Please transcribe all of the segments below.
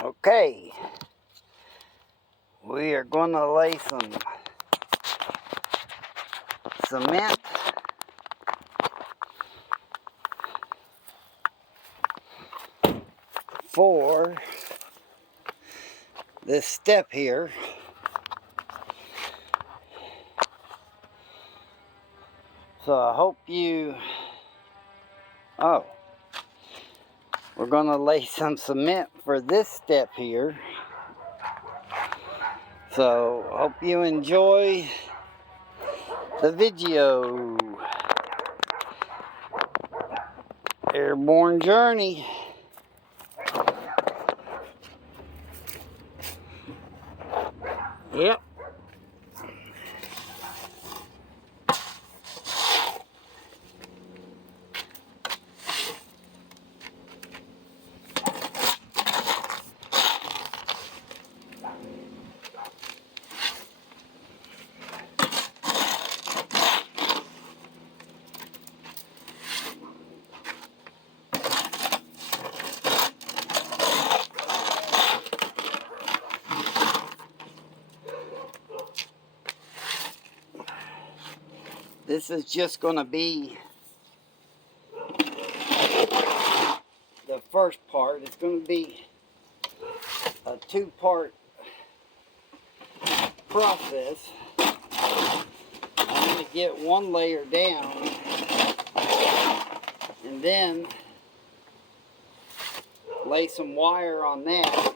Okay, we are going to lay some cement for this step here. So I hope you, we're going to lay some cement for this step here. So I hope you enjoy the video. Airborne Journey. Yep. This is just going to be the first part. It's going to be a two-part process. I'm going to get one layer down and then lay some wire on that.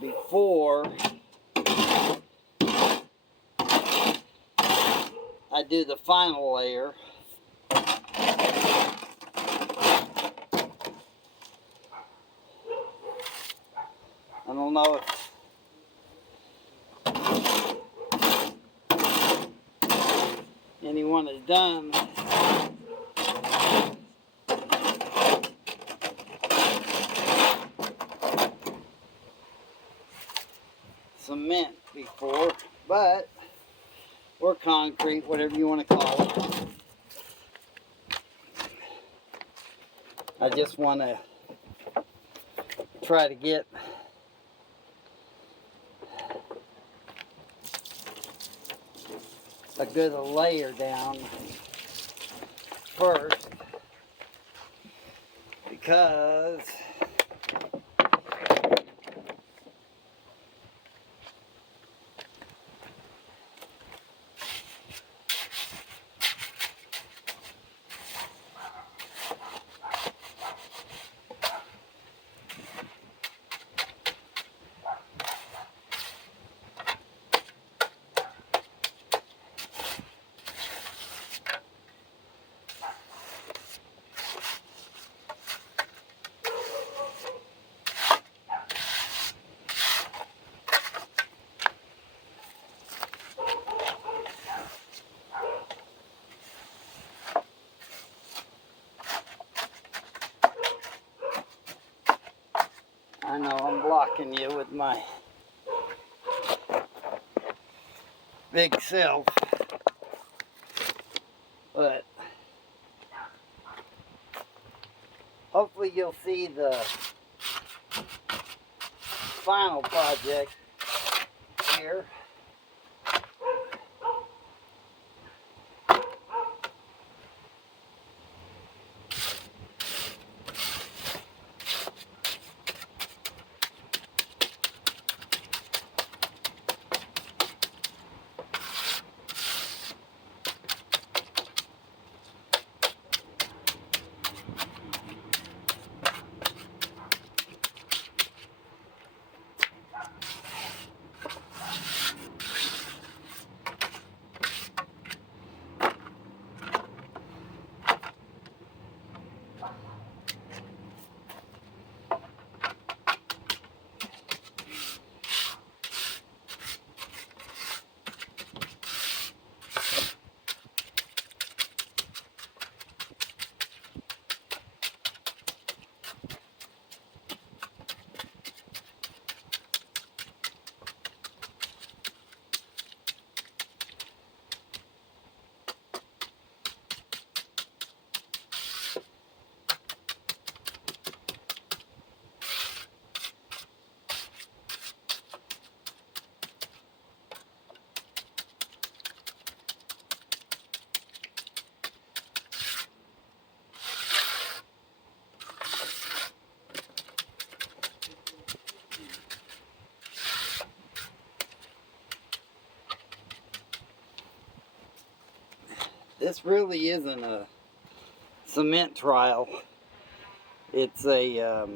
Before I do the final layer. I don't know if anyone has done cement before, but or concrete, whatever you want to call it. I just want to try to get a good layer down first, because I know I'm blocking you with my big self, but hopefully you'll see the final project here. this really isn't a cement trial. It's a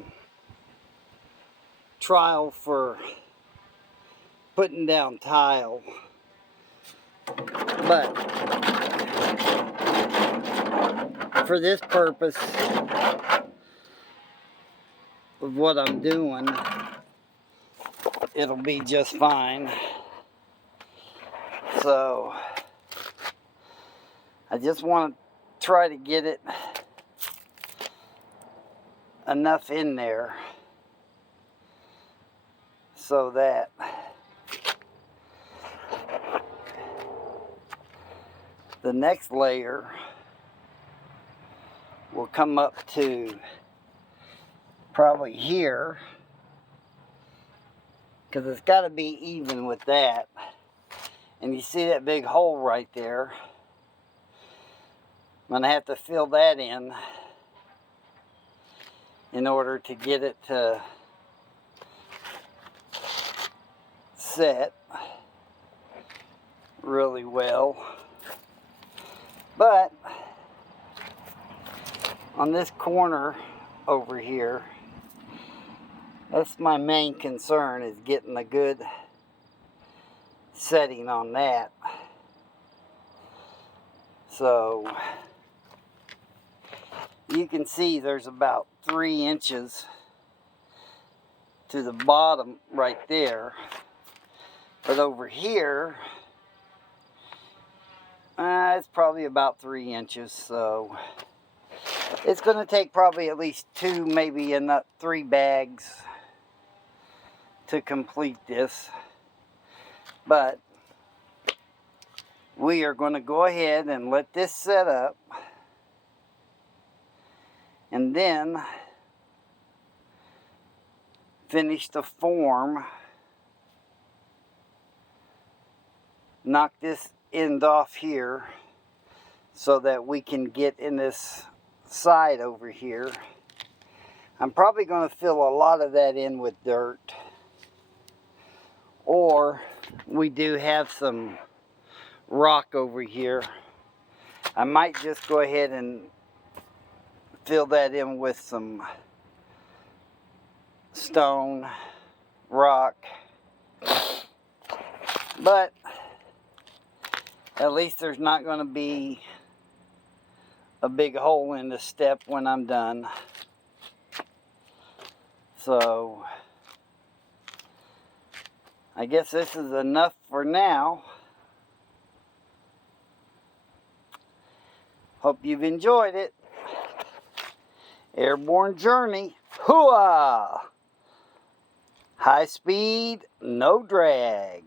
trial for putting down tile. But for this purpose of what I'm doing, it'll be just fine. So I just want to try to get it enough in there so that the next layer will come up to probably here, because it's got to be even with that. And you see that big hole right there? I'm going to have to fill that in order to get it to set really well. But on this corner over here, that's my main concern, is getting a good setting on that. So you can see there's about 3 inches to the bottom right there. But over here, it's probably about 3 inches. So it's going to take probably at least 2, maybe 3 bags to complete this. But we are going to go ahead and let this set up, and then finish the form, knock this end off here so that we can get in this side over here. I'm probably going to fill a lot of that in with dirt, or we do have some rock over here. I might just go ahead and fill that in with some stone, rock. But at least there's not going to be a big hole in the step when I'm done. So I guess this is enough for now. Hope you've enjoyed it. Airborne Journey. Hooah! High speed, no drag.